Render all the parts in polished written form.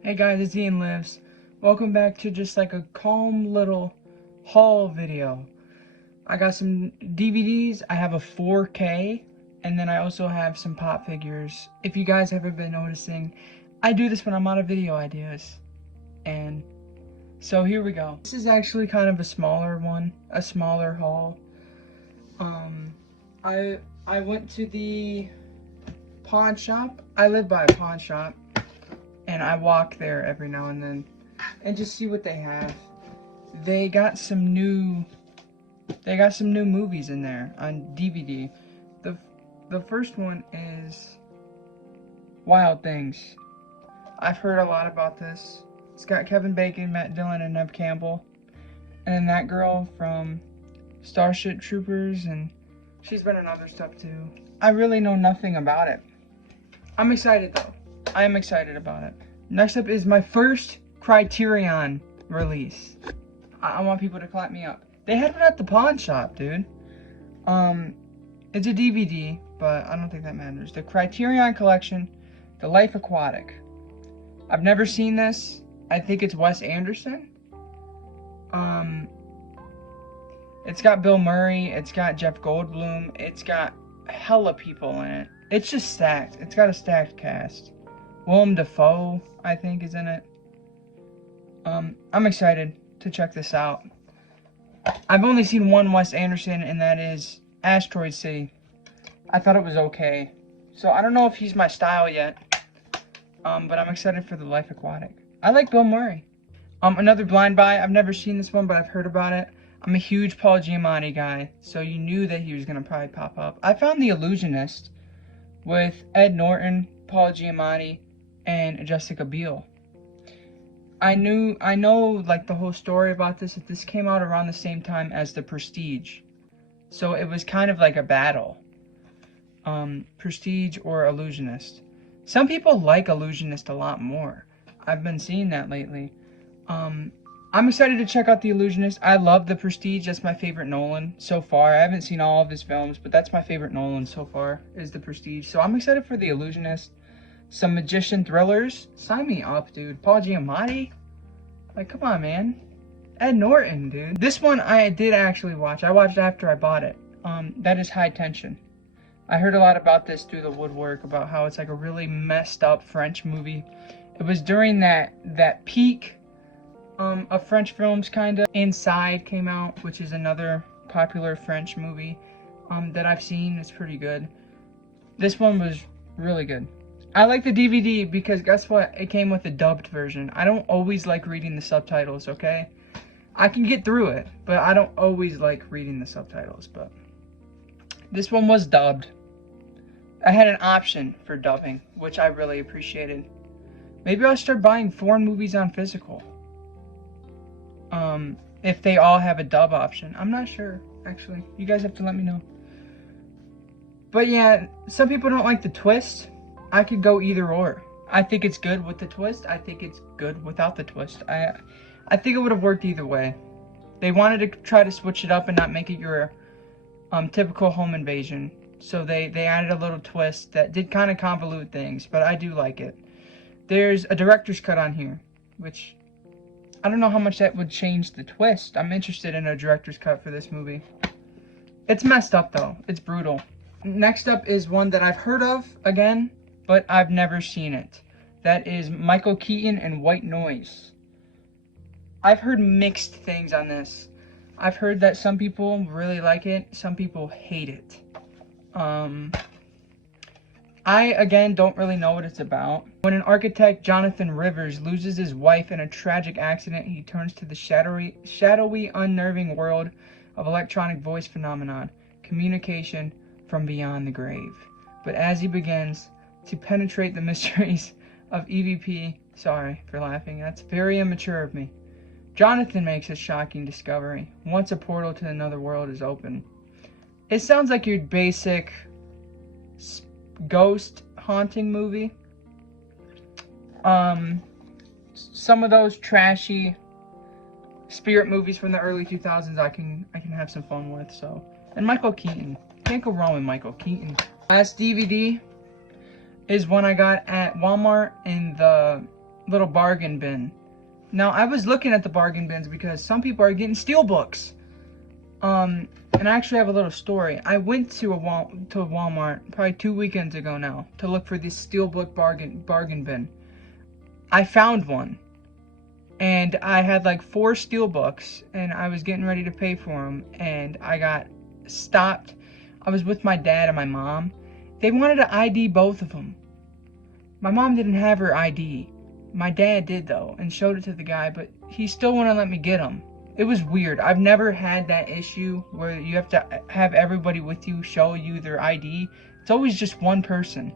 Hey guys, it's Ian Lives. Welcome back to just like a calm little haul video. I got some DVDs, I have a 4K, and then I also have some pop figures. If you guys haven't been noticing, I do this when I'm out of video ideas. And so here we go. This is actually kind of a smaller one, a smaller haul. I went to the pawn shop. I live by a pawn shop. And I walk there every now and then and just see what they have. They got some new movies in there on DVD. The first one is Wild Things. I've heard a lot about this. It's got Kevin Bacon, Matt Dillon, and Neve Campbell. And then that girl from Starship Troopers, and she's been in other stuff too. I really know nothing about it. I'm excited though. I am excited about it. Next up is my first Criterion release. I want people to clap me up. They had it at the pawn shop, dude. It's a DVD, but I don't think that matters. The Criterion Collection, The Life Aquatic. I've never seen this. I think it's Wes Anderson. It's got Bill Murray. It's got Jeff Goldblum. It's got hella people in it. It's just stacked. It's got a stacked cast. Willem Dafoe, I think, is in it. I'm excited to check this out. I've only seen one Wes Anderson, and that is Asteroid City. I thought it was okay. So I don't know if he's my style yet. But I'm excited for The Life Aquatic. I like Bill Murray. Another blind buy. I've never seen this one, but I've heard about it. I'm a huge Paul Giamatti guy, so you knew that he was going to probably pop up. I found The Illusionist with Ed Norton, Paul Giamatti, and Jessica Biel. I know like the whole story about this. This came out around the same time as The Prestige, so it was kind of like a battle. Prestige or Illusionist. Some people like Illusionist a lot more. I've been seeing that lately. I'm excited to check out The Illusionist. I love The Prestige. That's my favorite Nolan so far. I haven't seen all of his films, but that's my favorite Nolan so far, is The Prestige. So I'm excited for The Illusionist. Some magician thrillers. Sign me up, dude. Paul Giamatti? Like, come on, man. Ed Norton, dude. This one I did actually watch. I watched after I bought it. That is High Tension. I heard a lot about this through the woodwork, about how it's like a really messed up French movie. It was during that peak of French films, kind of. Inside came out, which is another popular French movie that I've seen. It's pretty good. This one was really good. I like the DVD because guess what? It came with a dubbed version. I don't always like reading the subtitles, okay? I can get through it, but I don't always like reading the subtitles. But this one was dubbed. I had an option for dubbing, which I really appreciated. Maybe I'll start buying foreign movies on physical. If they all have a dub option. I'm not sure, actually. You guys have to let me know. But yeah, some people don't like the twist. I could go either or. I think it's good with the twist. I think it's good without the twist. I think it would have worked either way. They wanted to try to switch it up and not make it your typical home invasion. So they added a little twist that did kind of convolute things, but I do like it. There's a director's cut on here, which I don't know how much that would change the twist. I'm interested in a director's cut for this movie. It's messed up though. It's brutal. Next up is one that I've heard of again, but I've never seen it. That is Michael Keaton and White Noise. I've heard mixed things on this. I've heard that some people really like it, some people hate it. I, again, don't really know what it's about. When an architect, Jonathan Rivers, loses his wife in a tragic accident, he turns to the shadowy, unnerving world of electronic voice phenomenon, communication from beyond the grave. But as he begins to penetrate the mysteries of EVP, sorry for laughing, that's very immature of me, Jonathan makes a shocking discovery. Once a portal to another world is open. It sounds like your basic ghost haunting movie. Some of those trashy spirit movies from the early 2000s I can have some fun with. So, and Michael Keaton, can't go wrong with Michael Keaton. Last DVD is one I got at Walmart in the little bargain bin. Now, I was looking at the bargain bins because some people are getting steelbooks. And I actually have a little story. I went to Walmart probably 2 weekends ago now to look for this steelbook bargain bin. I found one. And I had like 4 steelbooks, and I was getting ready to pay for them, and I got stopped. I was with my dad and my mom. They wanted to ID both of them. My mom didn't have her ID. My dad did though, and showed it to the guy, but he still wouldn't let me get them. It was weird. I've never had that issue where you have to have everybody with you show you their ID. It's always just one person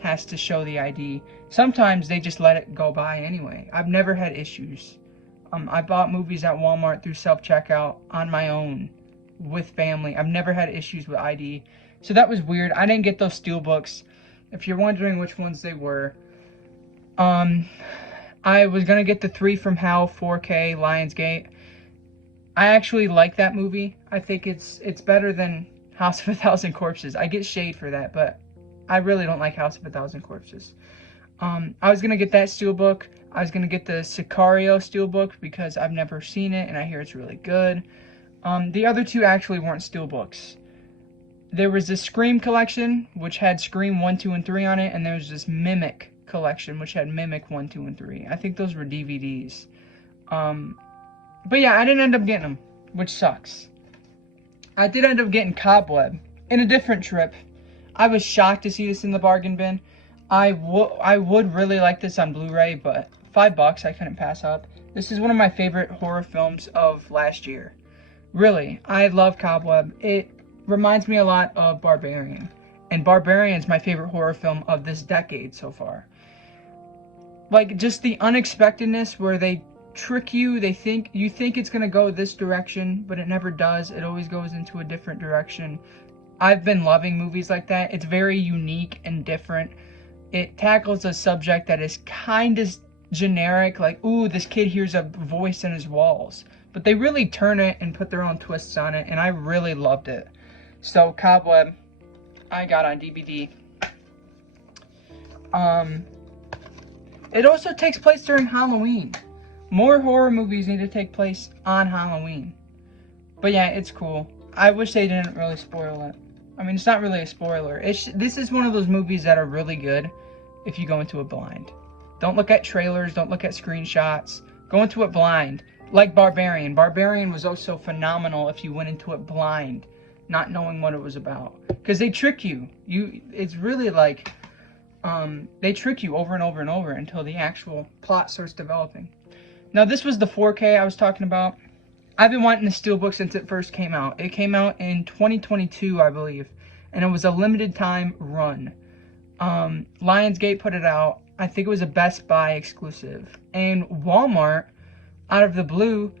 has to show the ID. Sometimes they just let it go by anyway. I've never had issues. I bought movies at Walmart through self-checkout on my own with family. I've never had issues with ID. So that was weird. I didn't get those steelbooks. If you're wondering which ones they were, I was gonna get the 3 from Hell 4K Lionsgate. I actually like that movie. I think it's better than House of a Thousand Corpses. I get shade for that, but I really don't like House of a Thousand Corpses. I was gonna get that steelbook. I was gonna get the Sicario steelbook because I've never seen it and I hear it's really good. The other 2 actually weren't steelbooks. There was the Scream collection, which had Scream 1, 2, and 3 on it, and there was this Mimic collection, which had Mimic 1, 2, and 3. I think those were DVDs. But yeah, I didn't end up getting them, which sucks. I did end up getting Cobweb in a different trip. I was shocked to see this in the bargain bin. I would really like this on Blu-ray, but $5 I couldn't pass up. This is one of my favorite horror films of last year. Really, I love Cobweb. It reminds me a lot of Barbarian. And Barbarian's my favorite horror film of this decade so far. Like, just the unexpectedness where they trick you, you think it's gonna go this direction, but it never does. It always goes into a different direction. I've been loving movies like that. It's very unique and different. It tackles a subject that is kind of generic, like, ooh, this kid hears a voice in his walls. But they really turn it and put their own twists on it, and I really loved it. So, Cobweb, I got on DVD. It also takes place during Halloween. More horror movies need to take place on Halloween. But yeah, it's cool. I wish they didn't really spoil it. I mean, it's not really a spoiler. This is one of those movies that are really good if you go into it blind. Don't look at trailers. Don't look at screenshots. Go into it blind. Like Barbarian. Barbarian was also phenomenal if you went into it blind, not knowing what it was about. Because they trick you. It's really like, they trick you over and over and over until the actual plot starts developing. Now, this was the 4K I was talking about. I've been wanting the steelbook since it first came out. It came out in 2022, I believe, and it was a limited time run. Lionsgate put it out. I think it was a Best Buy exclusive. And Walmart, out of the blue,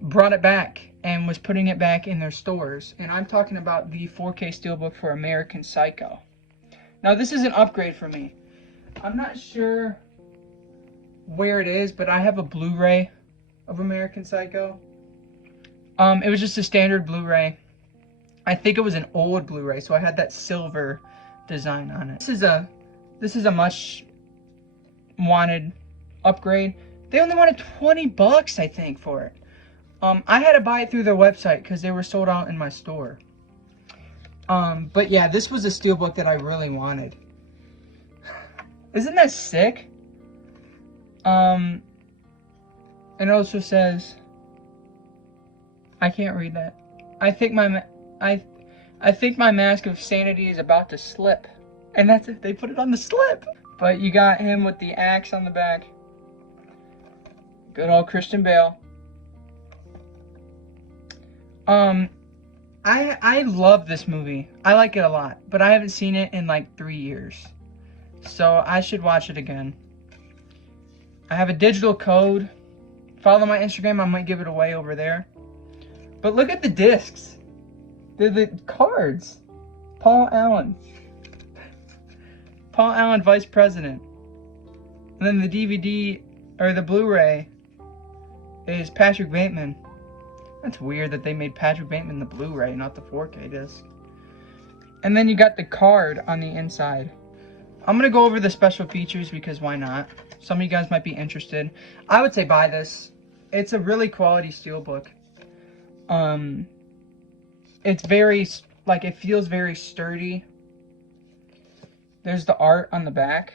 brought it back and was putting it back in their stores. And I'm talking about the 4K steelbook for American Psycho. Now, this is an upgrade for me. I'm not sure where it is, but I have a Blu-ray of American Psycho. It was just a standard Blu-ray. I think it was an old Blu-ray, so I had that silver design on it. This is a much wanted upgrade. They only wanted $20, I think, for it. I had to buy it through their website because they were sold out in my store. But yeah, this was a steelbook that I really wanted. Isn't that sick? It also says, I can't read that. I think my mask of sanity is about to slip. And that's it. They put it on the slip. But you got him with the axe on the back. Good old Christian Bale. I love this movie. I like it a lot. But I haven't seen it in like 3 years. So I should watch it again. I have a digital code. Follow my Instagram. I might give it away over there. But look at the discs. They're the cards. Paul Allen. Paul Allen, Vice President. And then the DVD, or the Blu-ray, is Patrick Bateman. That's weird that they made Patrick Bateman the Blu-ray, not the 4K disc. And then you got the card on the inside. I'm going to go over the special features because why not? Some of you guys might be interested. I would say buy this. It's a really quality steelbook. It's very, like, it feels very sturdy. There's the art on the back.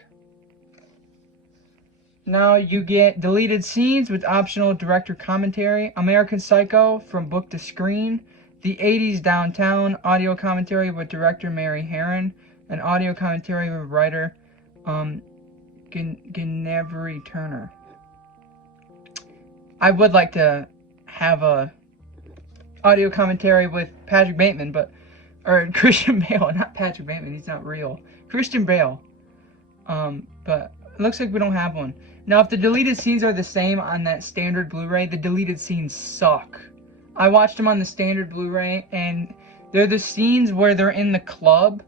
Now you get deleted scenes with optional director commentary, American Psycho from book to screen, the 80s Downtown audio commentary with director Mary Herron, and audio commentary with writer Ginevri Turner. I would like to have a audio commentary with Patrick Bateman, or Christian Bale, not Patrick Bateman, he's not real. Christian Bale. But it looks like we don't have one. Now, if the deleted scenes are the same on that standard Blu-ray, the deleted scenes suck. I watched them on the standard Blu-ray, and they're the scenes where they're in the club,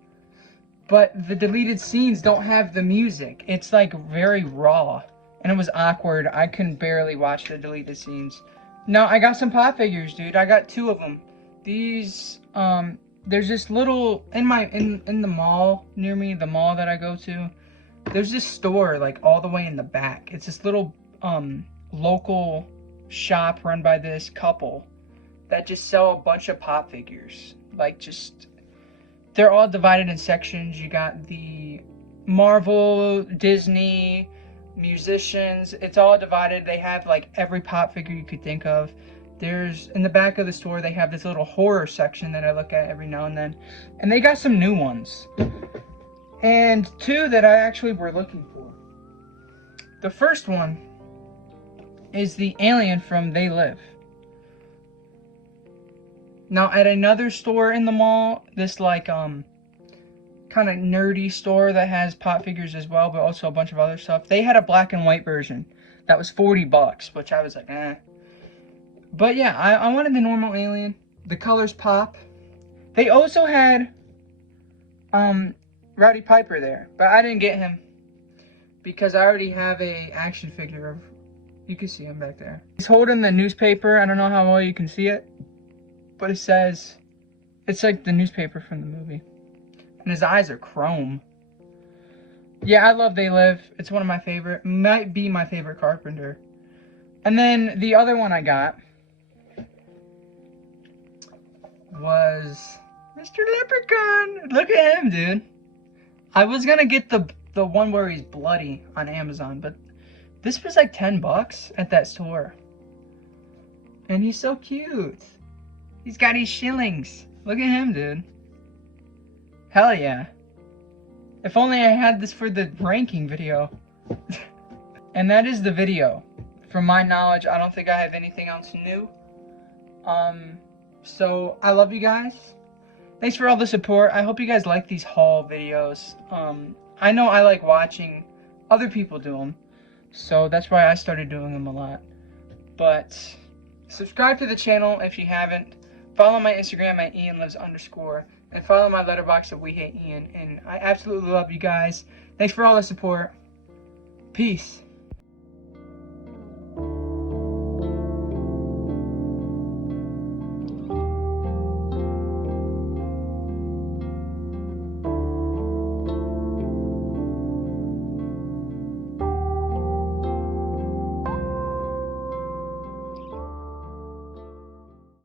but the deleted scenes don't have the music. It's like very raw, and it was awkward. I couldn't barely watch the deleted scenes. Now, I got some pop figures, dude. I got 2 of them. These, there's this little, in the mall near me, the mall that I go to, there's this store, like, all the way in the back. It's this little, local shop run by this couple that just sell a bunch of pop figures. Like, just, they're all divided in sections. You got the Marvel, Disney, musicians. It's all divided. They have, like, every pop figure you could think of. There's, in the back of the store, they have this little horror section that I look at every now and then. And they got some new ones. And 2 that I actually were looking for. The first one is the alien from They Live. Now, at another store in the mall, this, like, kind of nerdy store that has pop figures as well, but also a bunch of other stuff, they had a black and white version that was $40, which I was like, eh. But yeah, I wanted the normal alien. The colors pop. They also had Rowdy Piper there, but I didn't get him because I already have a action figure of, you can see him back there. He's holding the newspaper. I don't know how well you can see it, but it says, it's like the newspaper from the movie. And his eyes are chrome. Yeah, I love They Live. It's one of my favorite, might be my favorite Carpenter. And then the other one I got was Mr. Leprechaun. Look at him, dude. I was gonna get the one where he's bloody on Amazon, but this was like $10 at that store. And he's so cute. He's got his shillings. Look at him, dude. Hell yeah. If only I had this for the ranking video. And that is the video. From my knowledge, I don't think I have anything else new. So I love you guys. Thanks for all the support. I hope you guys like these haul videos. I know I like watching other people do them, so that's why I started doing them a lot. But subscribe to the channel if you haven't. Follow my Instagram at @IanLives_, and follow my Letterboxd at wehateian. And I absolutely love you guys. Thanks for all the support. Peace.